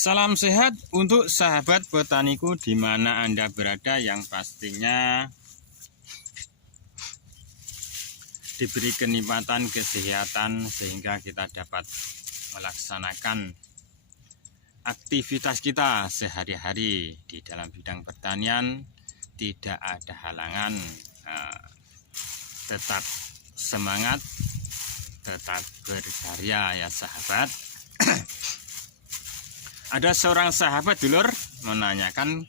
Salam sehat untuk sahabat botaniku di mana Anda berada, yang pastinya diberi kenikmatan kesehatan sehingga kita dapat melaksanakan aktivitas kita sehari-hari di dalam bidang pertanian. Tidak ada halangan, tetap semangat, tetap berkarya ya sahabat. Ada seorang sahabat dulur menanyakan,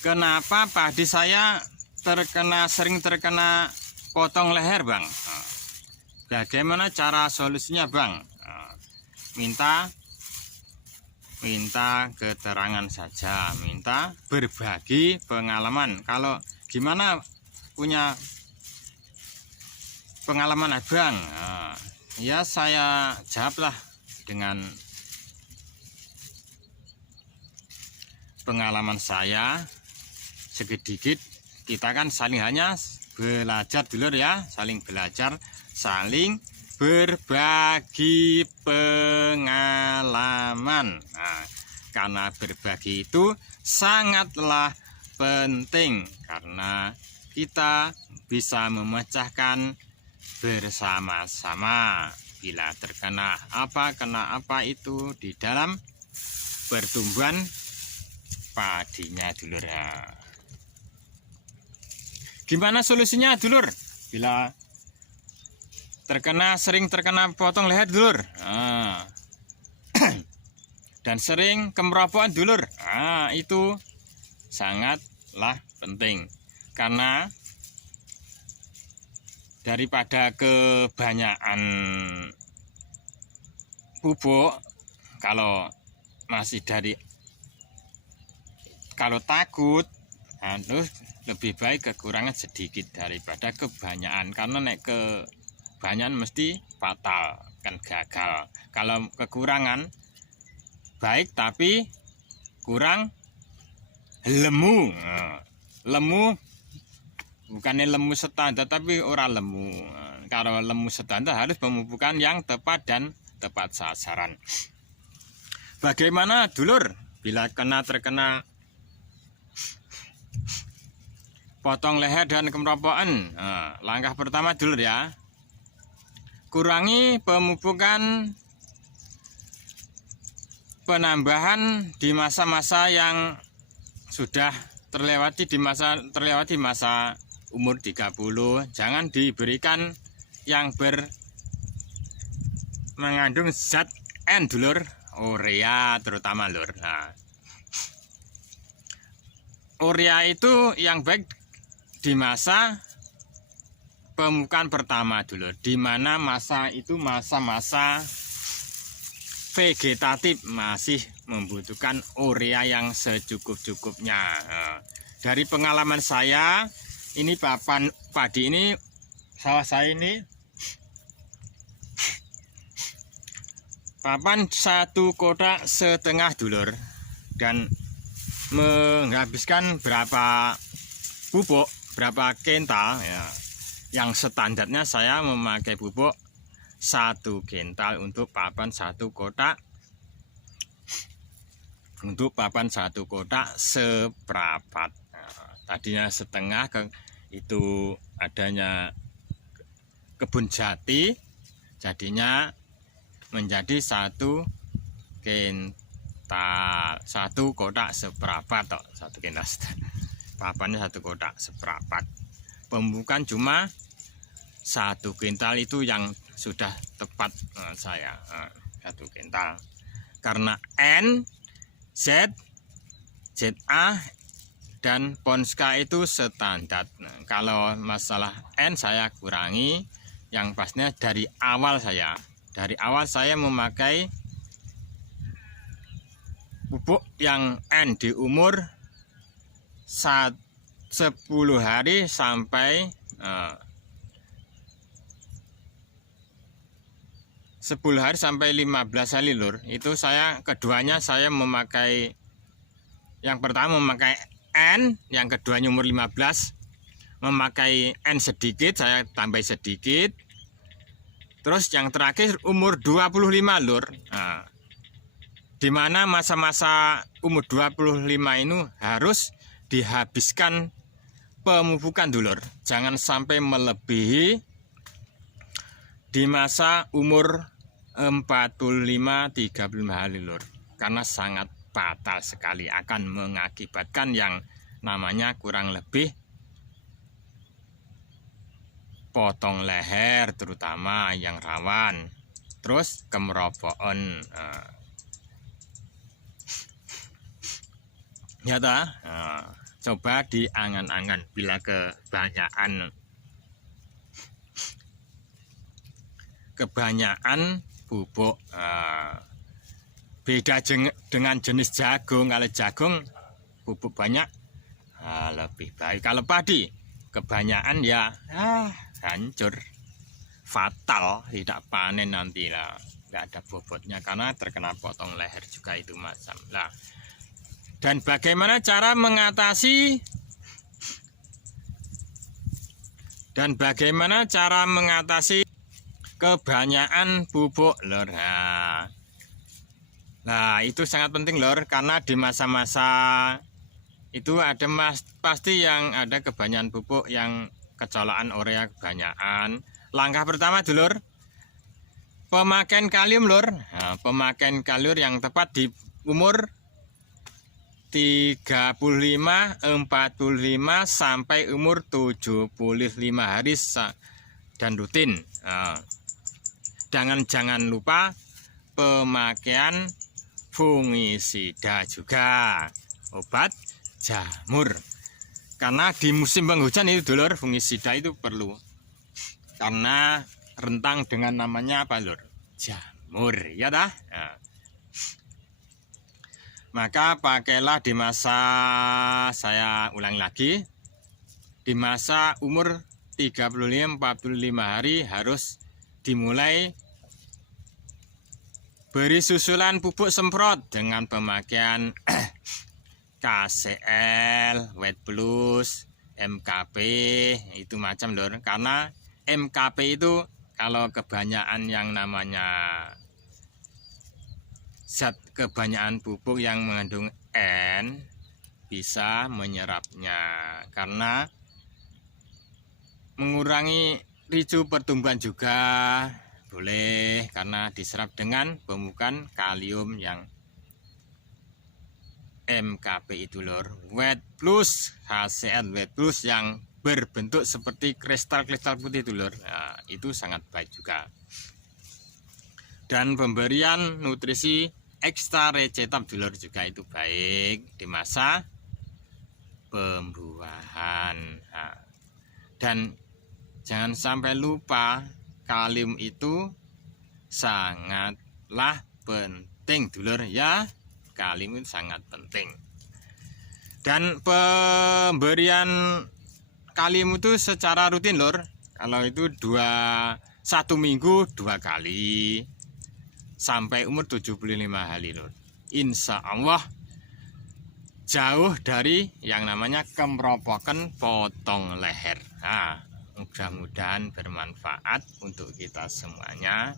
kenapa padi saya sering terkena potong leher bang? Bagaimana cara solusinya bang? Minta keterangan saja, minta berbagi pengalaman. Kalau gimana punya pengalaman abang? Ya saya jawablah dengan pengalaman saya sedikit. Kita kan saling hanya belajar dulur ya, saling belajar, saling berbagi pengalaman. Karena berbagi itu sangatlah penting, karena kita bisa memecahkan bersama-sama bila terkena apa itu di dalam pertumbuhan padinya dulur. Gimana solusinya dulur bila sering terkena potong leher dulur, dan sering kemeropokan dulur? Itu sangatlah penting, karena daripada kebanyakan pupuk, kalau takut, lebih baik kekurangan sedikit daripada kebanyakan, karena naik kebanyakan mesti fatal, kan gagal. Kalau kekurangan baik tapi kurang lemu, bukannya lemu standar tapi orang lemu. Kalau lemu standar harus pemupukan yang tepat dan tepat sasaran. Bagaimana dulur bila terkena potong leher dan kemeropokan? Langkah pertama dulur ya, kurangi pemupukan penambahan di masa-masa yang sudah terlewati, masa umur 30. Jangan diberikan yang mengandung zat N dulur, urea terutama lur. Urea itu yang baik di masa pemupukan pertama dulu, di mana masa itu masa-masa vegetatif, masih membutuhkan urea yang secukup-cukupnya. Dari pengalaman saya, ini papan padi ini, sawah saya ini papan 1,5 kotak dulur, dan menghabiskan berapa pupuk, berapa kental ya. Yang standarnya saya memakai pupuk 1 kental untuk papan 1 kotak, seprapat. Tadinya setengah, itu adanya kebun jati, jadinya menjadi 1 kental, 1 kotak seprapat, 1 kental. Papannya 1 kotak seprapat. Pemupukan cuma 1 kental, itu yang sudah tepat saya, 1 kental. Karena N, Z, ZA dan Ponska itu standar. Kalau masalah N saya kurangi, yang pastinya dari awal saya memakai pupuk yang N di umur 10 hari sampai 15 hari lur. Itu keduanya saya memakai, yang pertama memakai N, yang keduanya umur 15 memakai N sedikit, saya tambah sedikit. Terus yang terakhir umur 25 lur. di mana masa-masa umur 25 ini harus dihabiskan pemupukan dulur. Jangan sampai melebihi di masa umur 45-35 hari lur, karena sangat fatal sekali, akan mengakibatkan yang namanya kurang lebih potong leher, terutama yang rawan, terus kemerobokan. Ya ta? Coba diangan-angan bila kebanyakan bubuk. Beda dengan jenis jagung. Kalau jagung bubuk banyak lebih baik. Kalau padi kebanyakan ya hancur, fatal, tidak panen nanti lah, nggak ada bobotnya karena terkena potong leher juga itu macam lah. Dan bagaimana cara mengatasi kebanyakan bubuk lor? Nah, itu sangat penting lor, karena di masa-masa itu ada pasti yang ada kebanyakan pupuk yang kecolokan urea kebanyakan. Langkah pertama dulur, pemakaian kalium lur. Nah, pemakaian kalium yang tepat di umur 35-45 sampai umur 75 hari dan rutin. Jangan lupa pemakaian fungisida juga, obat jamur. Karena di musim penghujan itu dulur, fungisida itu perlu. Karena rentang dengan namanya apa lur? Jamur, ya dah. Nah, maka pakailah di masa, saya ulang lagi, di masa umur 35-45 hari harus dimulai beri susulan pupuk semprot dengan pemakaian KCL, Wet Plus, MKP, itu macam lor. Karena MKP itu kalau kebanyakan yang namanya zat kebanyakan pupuk yang mengandung N bisa menyerapnya, karena mengurangi ricu pertumbuhan juga boleh, karena diserap dengan pemupukan kalium yang MKP itu lor. Wet Plus, HCL Wet Plus yang berbentuk seperti kristal-kristal putih itu lor. Nah, itu sangat baik juga. Dan pemberian nutrisi ekstra recetam dulur juga itu baik di masa pembuahan. Nah, dan jangan sampai lupa kalium itu sangatlah penting dulur ya. Kalium itu sangat penting. Dan pemberian kalium itu secara rutin lur. Kalau itu 1 minggu 2 kali sampai umur 75 hari lur. Insya Allah jauh dari yang namanya kemeropokan potong leher. Nah, mudah-mudahan bermanfaat untuk kita semuanya.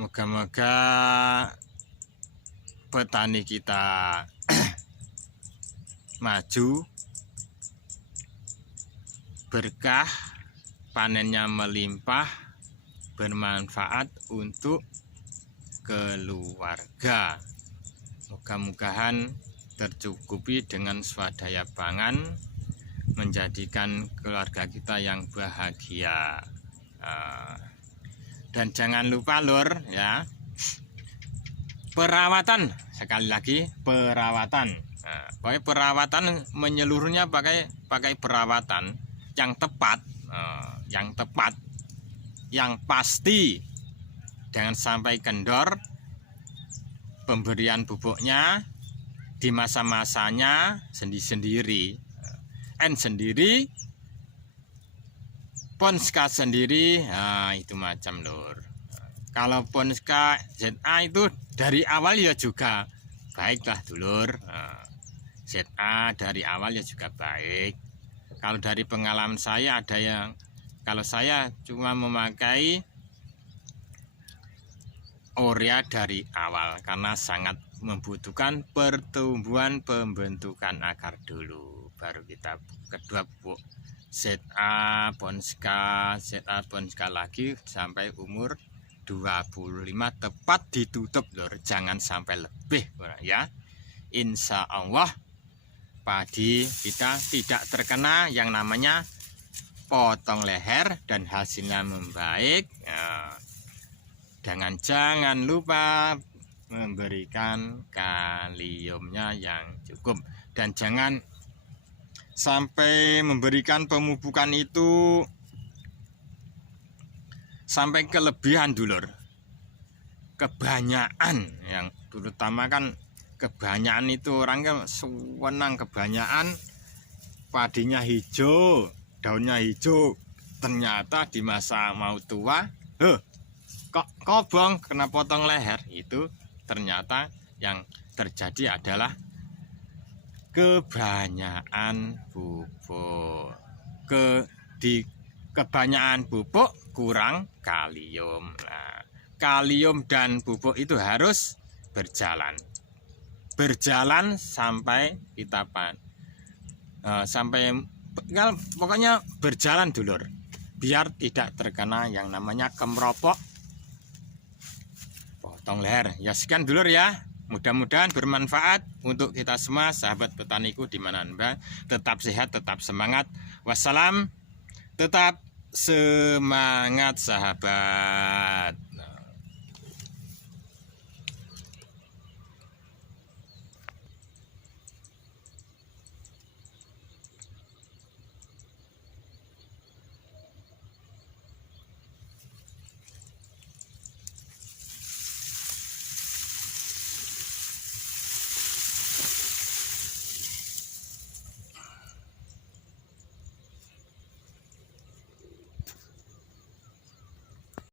Moga-moga petani kita maju, berkah, panennya melimpah, bermanfaat untuk keluarga. Moga-mogahan tercukupi dengan swadaya pangan, menjadikan keluarga kita yang bahagia. Dan jangan lupa lur ya, perawatan, sekali lagi perawatan. Nah, perawatan menyeluruhnya pakai perawatan yang tepat, yang pasti. Jangan sampai kendor pemberian pupuknya di masa-masanya sendiri-sendiri. N sendiri, Ponska sendiri, nah, itu macam lur. Kalau Ponska ZA itu dari awal ya juga baiklah dulur. ZA dari awal ya juga baik. Kalau dari pengalaman saya ada yang, kalau saya cuma memakai urea dari awal karena sangat membutuhkan pertumbuhan pembentukan akar dulu, baru kita kedua pupuk ZA Bonska lagi sampai umur 25 tepat ditutup lur, jangan sampai lebih ya. Insya Allah padi kita tidak terkena yang namanya potong leher dan hasilnya membaik. Dan jangan lupa memberikan kaliumnya yang cukup, dan jangan sampai memberikan pemupukan itu sampai kelebihan dulur, kebanyakan, yang terutama kan kebanyakan itu orang kan senang kebanyakan padinya hijau, daunnya hijau, ternyata di masa mau tua kok kobong kena potong leher. Itu ternyata yang terjadi adalah kebanyakan pupuk. Kebanyakan pupuk kurang kalium. Nah, kalium dan pupuk itu harus berjalan sampai kita sampai pokoknya berjalan dulur, biar tidak terkena yang namanya kemeropok potong leher. Ya sekian dulur ya, mudah-mudahan bermanfaat untuk kita semua sahabat petaniku dimana-mana. Tetap sehat, tetap semangat. Wassalam, tetap semangat sahabat.